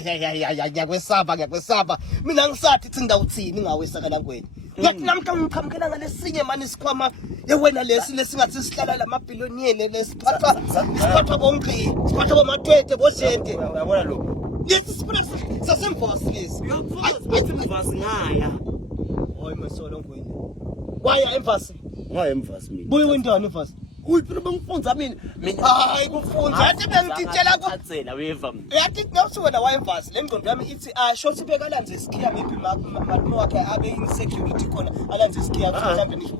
Ngiyakwesaba. Mina ngisathi ithi ngawuthini ngawesakala kwena. Ngathi namhla ngichamkela ngalesinye manje isikhwama yewena lesingathi sihlala lamabhiliyoni lesiphatha bonke. Siphatha bomatwethe boshente. Uyabona lo. Lesi sifuna sasemvasi lesi. Athi mvasi ngaya. Hoy masolo ngwini. Waya emvasi. Ngaya emvasi mina. Buye wendani emvasi? Uyiphila bengifunza mina. Hayi kufunza. Yathi bengitshela ku. Atsela weva. Yathi nawuthi wena wayemvasi le ngqondo yami ithi short bekalanze isikhiya maybe malume wakhe abe insecurity khona alanze isikhiya mhlawumbe nisho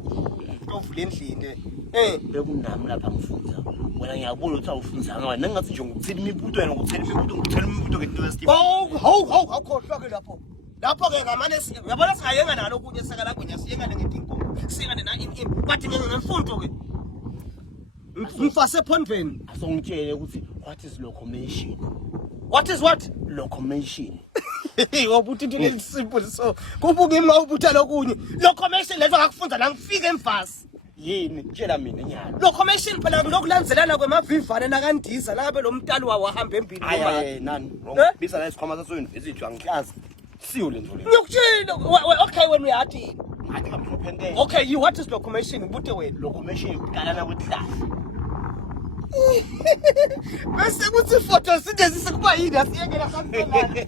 tovula endlini. Bekunami lapha ngifunza. Wena ngiyabona ukuthi awufunzanga wena ngathi nje ngokuthela imibuto wena ngokuthela imibuto ngeUniversity. Awukhohlwa ke lapho. Lapho ke ngamane uyabona singayenga nalo kunye sakala kunye siyengane ngedinko. Siyengane na in bathi ngemfundo ke. Mfase Pondweni. Asongitshele ukuthi what is locomotion? What is what? Locomotion. Wabuthi into lesimple so. Kubuka imi ngawubutha lokunye. Locomotion lezo ngakufunza la ngifike emvasi. Yini tshela mina nyalo. Locomotion phela lokulandzelana kwemavivane nakandiza labe lo mntali wahamba embili Hayi nani. Bisa la isikhwama saseuniversity angihlazi. Siyo lento le. Ngiyokutshela okay wena uyathi. Ngathi ngamhlophe nke. Okay you what is locomotion ubute wena? Locomotion uqalana kwehlahla. Bese kuthi photo sinde sisekuba yini asiyekela kaMhlanga.